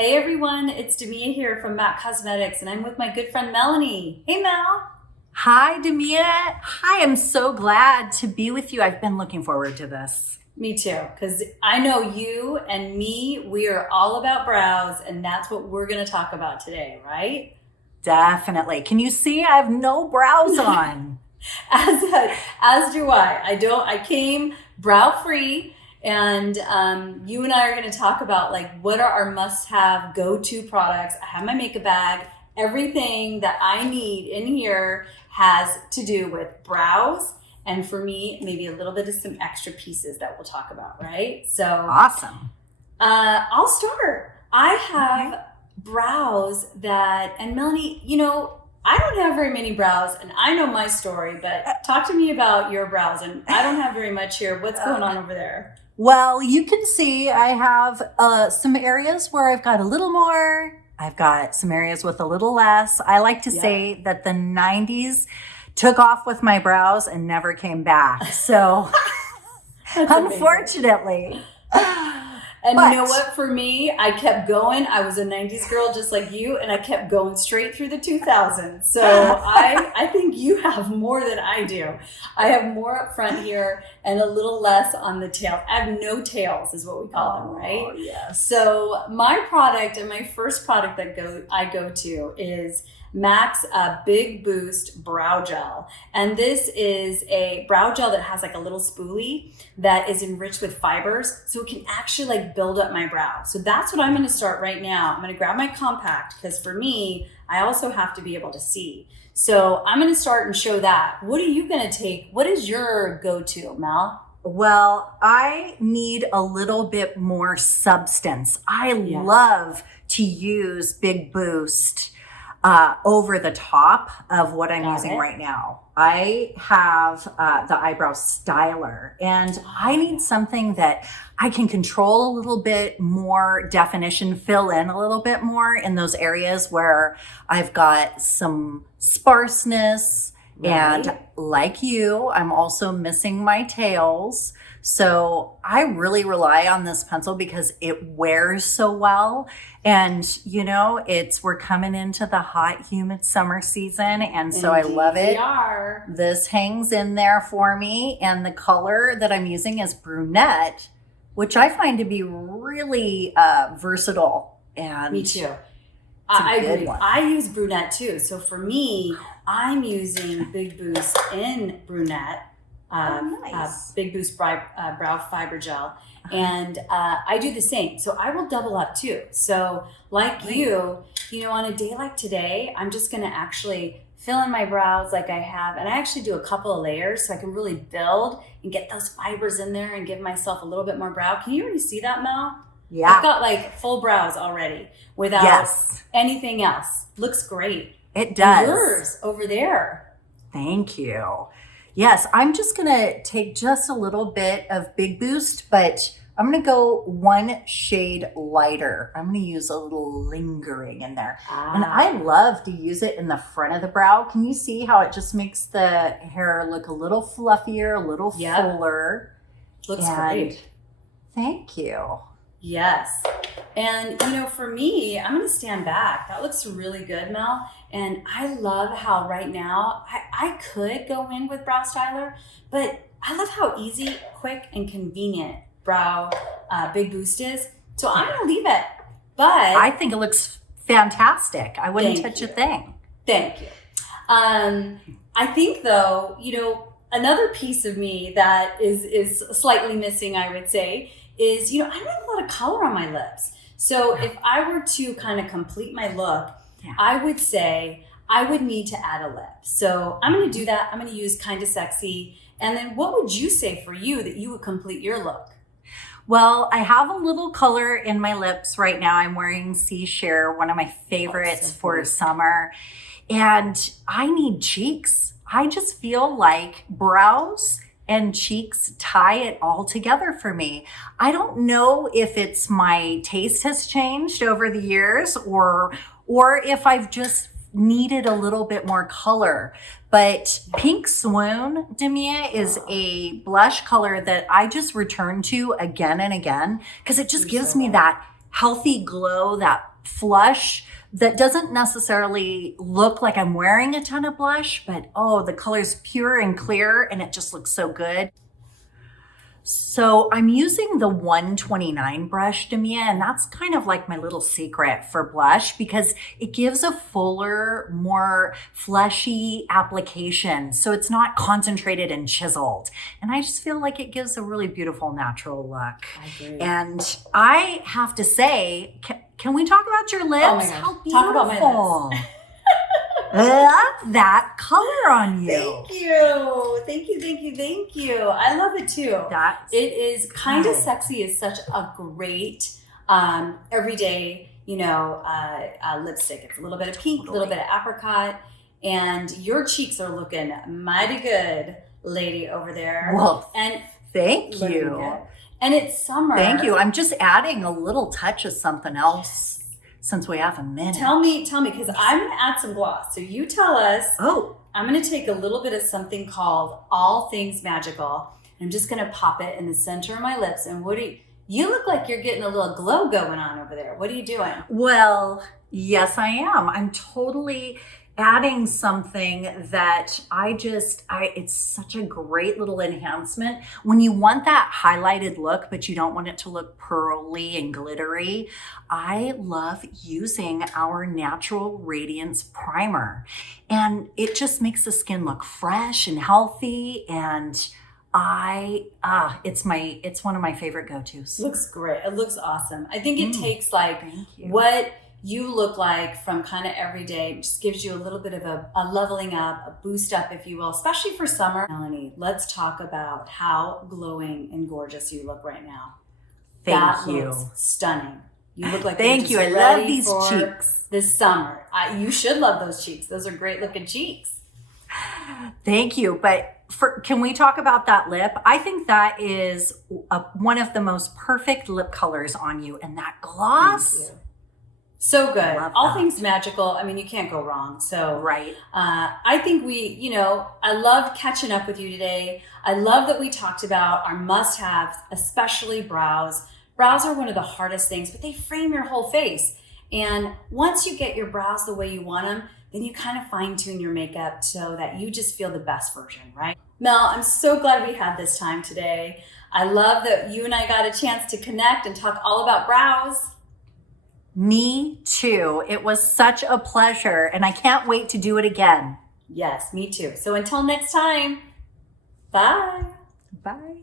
Hey everyone, it's DeMia here from MAC Cosmetics, and I'm with my good friend Melanie. Hey Mel. Hi, DeMia. Hi, I'm so glad to be with you. I've been looking forward to this. Me too, because I know you and me, we are all about brows, and that's what we're going to talk about today, right? Definitely. Can you see I have no brows on? As do I. I came brow free, and you and I are going to talk about like what are our must-have go-to products. I have my makeup bag. Everything that I need in here has to do with brows. And for me, maybe a little bit of some extra pieces that we'll talk about, right? So Awesome. I'll start. I have brows that, and Melanie, I don't have very many brows, and I know my story, but talk to me about your brows. And I don't have very much here. What's going on over there? Well, you can see I have some areas where I've got a little more. I've got some areas with a little less. I like to say that the 90s took off with my brows and never came back. So unfortunately. And you know what? For me, I kept going. I was a 90s girl just like you, and I kept going straight through the 2000s. So I think you have more than I do. I have more up front here and a little less on the tail. I have no tails is what we call them, right? Oh, yes. So my product and my first product that I go to is MAC's Big Boost Brow Gel. And this is a brow gel that has like a little spoolie that is enriched with fibers. So it can actually like build up my brow. So that's what I'm going to start right now. I'm going to grab my compact because for me, I also have to be able to see. So I'm going to start and show that. What are you going to take? What is your go-to, Mel? Well, I need a little bit more substance. I love to use Big Boost over the top of what I'm using right now. I have the eyebrow styler, and I need something that I can control a little bit more definition, fill in a little bit more in those areas where I've got some sparseness. Right. And like you, I'm also missing my tails. So I really rely on this pencil because it wears so well. And we're coming into the hot, humid summer season. And so I love it. We are. This hangs in there for me. And the color that I'm using is brunette, which I find to be really versatile. And me too. I agree. I use brunette too. So for me, I'm using Big Boost in brunette. Nice. Big Boost brow fiber gel, and I do the same. So I will double up too. So like you, on a day like today, I'm just going to actually fill in my brows like I have, and I actually do a couple of layers so I can really build and get those fibers in there and give myself a little bit more brow. Can you already see that, Mel? Yeah. I've got like full brows already without anything else. Looks great. It does. And yours over there. Thank you. Yes, I'm just going to take just a little bit of Big Boost, but I'm going to go one shade lighter. I'm going to use a little lingering in there. And I love to use it in the front of the brow. Can you see how it just makes the hair look a little fluffier, a little fuller? Looks great. Thank you. Yes. And, for me, I'm going to stand back. That looks really good, Mel. And I love how right now I could go in with brow styler, but I love how easy, quick, and convenient brow Big Boost is. So I'm going to leave it. But I think it looks fantastic. I wouldn't touch a thing. Thank you. I think, though, another piece of me that is slightly missing, I would say, is, I don't have a lot of color on my lips. So if I were to kind of complete my look, I would say I would need to add a lip. So I'm going to do that. I'm going to use Kinda Sexy. And then what would you say for you that you would complete your look? Well, I have a little color in my lips right now. I'm wearing Seashare, one of my favorites for summer. And I need cheeks. I just feel like brows and cheeks tie it all together for me. I don't know if it's my taste has changed over the years or if I've just needed a little bit more color. But Pink Swoon, DeMia, is a blush color that I just return to again and again because it just gives me that healthy glow, that flush that doesn't necessarily look like I'm wearing a ton of blush, but oh, the color's pure and clear and it just looks so good. So I'm using the 129 brush, DeMia, and that's kind of like my little secret for blush because it gives a fuller, more fleshy application. So it's not concentrated and chiseled. And I just feel like it gives a really beautiful natural look. I agree. And I have to say, can we talk about your lips? Oh my gosh. How beautiful. Talk about my lips. Love that color on you. Thank you. Thank you, thank you, thank you. I love it too. That's it is kind of good. sexy is such a great everyday, lipstick. It's a little bit of pink, a little bit of apricot, and your cheeks are looking mighty good, lady over there. Well, and thank looking you. good. And it's summer. Thank you. I'm just adding a little touch of something else since we have a minute. Tell me, because I'm going to add some gloss. So you tell us. Oh. I'm going to take a little bit of something called All Things Magical. I'm just going to pop it in the center of my lips. And what do you look like you're getting a little glow going on over there. What are you doing? Well, yes, I am. I'm totally adding something that it's such a great little enhancement. When you want that highlighted look, but you don't want it to look pearly and glittery, I love using our Natural Radiance Primer. And it just makes the skin look fresh and healthy. And it's one of my favorite go-tos. Looks great. It looks awesome. I think it takes like Thank you. what you look like from kind of every day, just gives you a little bit of a leveling up, a boost up, if you will, especially for summer. Melanie, let's talk about how glowing and gorgeous you look right now. Thank you. Looks stunning. You look like Thank you. you're just I love ready these for cheeks. this summer. You should love those cheeks. Those are great looking cheeks. Thank you. But can we talk about that lip? I think that is one of the most perfect lip colors on you, and that gloss. So good. Love All that. things magical. I mean, you can't go wrong. So Right. I think I love catching up with you today. I love that we talked about our must-haves, especially brows. Brows are one of the hardest things, but they frame your whole face. And once you get your brows the way you want them, then you kind of fine-tune your makeup so that you just feel the best version, right? Mel, I'm so glad we had this time today. I love that you and I got a chance to connect and talk all about brows. Me too. It was such a pleasure, and I can't wait to do it again. Yes, me too. So until next time, bye. Bye.